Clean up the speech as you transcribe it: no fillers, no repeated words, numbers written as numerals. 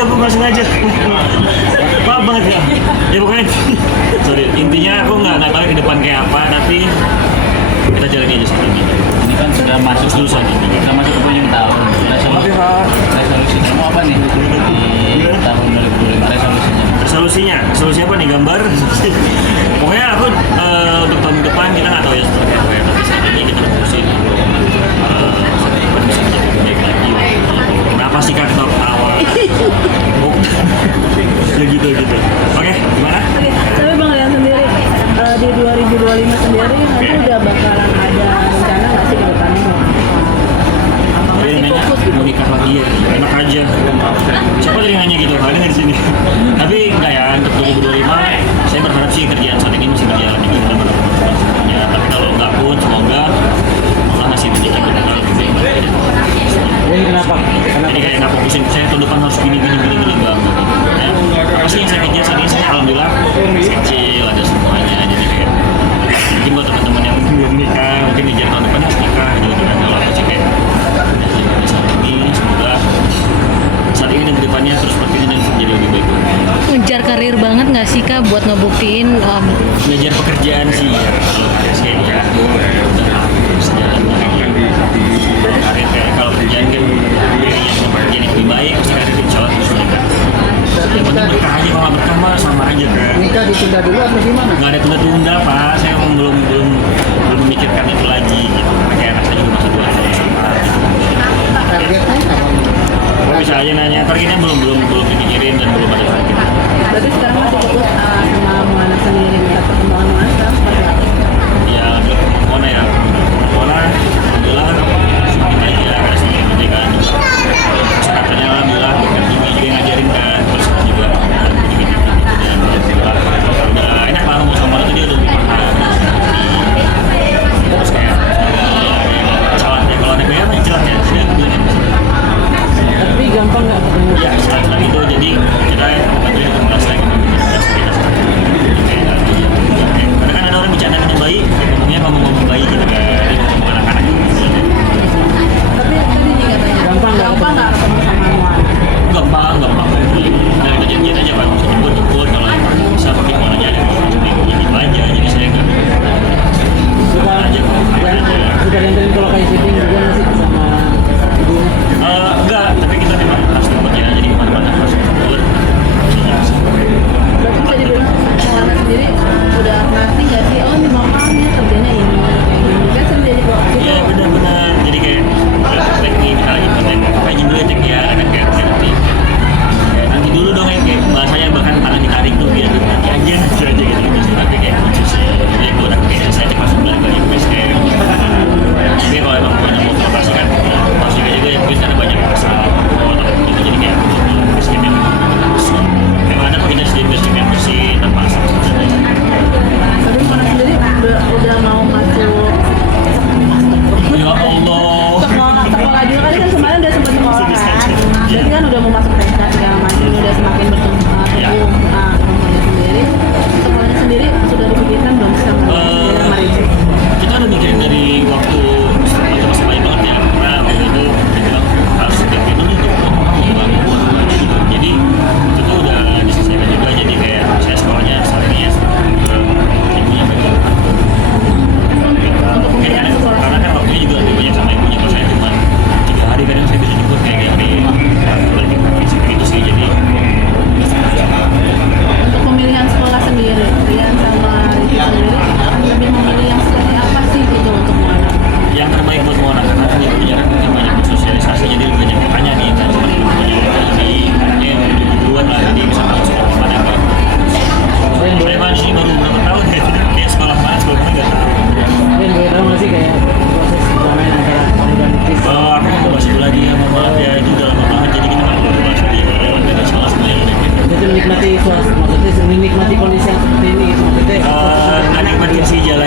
aku nggak sengaja. Maaf banget ya. Ya pokoknya, sorry. Intinya aku nggak tahu ke depan kayak apa, tapi kita jalani aja sekarang ini. Ini kan sudah masuk Lulusan ini. sudah masuk ke penghujung tahun. Oke Pak. Resolusi kamu apa nih di tahun 2025 resolusinya? Solusi apa nih, gambar? Pokoknya aku untuk tahun depan kita nggak tahu ya seperti apa ya, tapi saat ini kita fokusin untuk depan bisa menjadi lebih baik lagi. Kenapa sih Kak ketawa? Ya gitu. Oke, gimana? Oke, tapi Bang Rian sendiri di 2025 sendiri nanti udah bakalan ada rencana nggak sih ke depannya mau apa? Tadi Masih nanya fokus mau gitu? nikah lagi ya, enak aja. Siapa tadi nanya gitu? Ada nggak di sini? Tapi enggak ya, untuk 2025 saya berharap sih kerjaan saat ini masih berjalan dengan kita ya. Tapi kalau nggak pun semoga Allah masih menjadikan kita lebih baik. Ini kenapa? Jadi kayak nggak fokusin saya tahun depan harus gini enggak gitu. Ya, apa sih yang saya kejar saat ini? Saya alhamdulillah masih kecil, ada semuanya. Jadi kayak mungkin buat teman-teman yang belum nikah, mungkin ngejar tahun depan harus nikah gitu kan. Kalau aku sih kayak saat ini semoga saat ini dan kedepannya terus seperti ini dan bisa menjadi lebih baik. Ngejar karir banget nggak sih Kak buat ngebuktiin Ngejar pekerjaan sih ya, kalau kayak saya ya udah harus jalan karir kayak kalau kerjaan kan yang pekerjaan yang lebih baik pasti karir insya Allah terus meningkat. Yang penting berkah aja, kalau berkah mah sama aja kan. Nikah ditunda dulu atau gimana? Nggak ada tunda-tunda Pak, saya emang belum memikirkan itu lagi gitu. Karena kayak anak saya juga masih 2 tahun SMA gitu. Targetnya apa? Kalau bisa aja nanya, targetnya belum dipikirin dan belum ada target. Berarti sekarang masih fokus sama Moana sendiri, melihat perkembangan Moana sekarang seperti apa? Ya ambil Moana ya, Moana alhamdulillah semakin aja ada sedikit pendidikan juga. Kesehatannya alhamdulillah, kan juga ngajarin kan, terus juga udah enak lah ngomong sama itu, dia udah lebih paham. Terus kayak calonnya kalau ada kayak apa calonnya sudah Tapi gampang nggak ketemu? ya selain itu, jadi kita bantuin untuk merasa gitu. Karena kan ada orang bercanda dengan bayi, ngomongnya ngomong bayi gitu kan, ngomong anak-anak gitu. Tapi tadi nih katanya Gampang nggak nggak ketemu sama Moana? Gampang. Nah, kita janjian aja kan, jemput kalau bisa pakai warnanya ada gitu aja. Jadi saya nggak Sudah aja kalau sudah renterin kalau kayak syuting juga nggak sih sama ibu? enggak, tapi kita memang harus jemput ya. Jadi kemana-mana harus jemput. Berarti bisa dibilang Moana sendiri udah ngerti nggak sih? Oh ini mamanya kerjanya ini kayak gini kan sering jadi kok. Iya benar. Jadi kayak teknik kita lagi konten apa aja dulu ya cek ya, ada kayak nanti. Nanti dulu dong ya, kayak bahasanya bahkan tangan ditarik tuh biar nanti aja gitu. Tapi kayak lucu sih. Jadi gue udah kayak saya cek masuk balik lagi ke PSM. Tapi kalau emang banyak mau lokasi kan, maksudnya juga yang mungkin karena banyak masalah. Gitu jadi kayak PSM yang bagus. Memang ada kita sendiri PSM yang bersih tanpa asap. Tapi Moana sendiri udah mau masuk Ya Allah. sekolah juga kan kemarin udah sempat sekolah kan. Jadi kan udah mau masuk TK segala macam, udah semakin bertumbuh. Ya. Semuanya sendiri, sekolahnya sendiri sudah dipikirkan belum sama Rizky? Kita udah mikirin dari waktu itu masih baik banget ya, karena waktu itu dia bilang harus setiap itu untuk jadi itu tuh udah diselesaikan juga. Jadi kayak saya sekolahnya saat ini ya ibunya baik Untuk pemilihan sekolah. karena kan waktunya juga lebih banyak sama ibunya. Kalau saya cuma 3 hari kadang saya bisa jemput kayak hari lagi gitu sih. Jadi Untuk pemilihan sekolah sendiri, Rian sama Rizky sendiri lebih memilih yang seperti apa sih gitu untuk Moana? yang terbaik buat Moana, karena kan yang penjara kan banyak bersosialisasi, jadi lebih banyak bertanya nih kan, cuma lebih banyak di anaknya yang lebih duluan lah, jadi bisa masuk sekolah mana apa. Saya mah di sini baru berapa tahun ya, jadi kayak sekolah mana sebelumnya nggak tahu. Mungkin boleh tahu nggak sih kayak proses perdamaian antara kamu dan Chris? Aku mau bahas itu lagi ya, mohon maaf ya, itu udah lama banget, jadi kita nggak perlu bahas lagi kalau lewat dari salah semuanya udah gitu. Itu menikmati suasana, maksudnya menikmati kondisi yang seperti ini, maksudnya Nggak nikmatin sih, jalan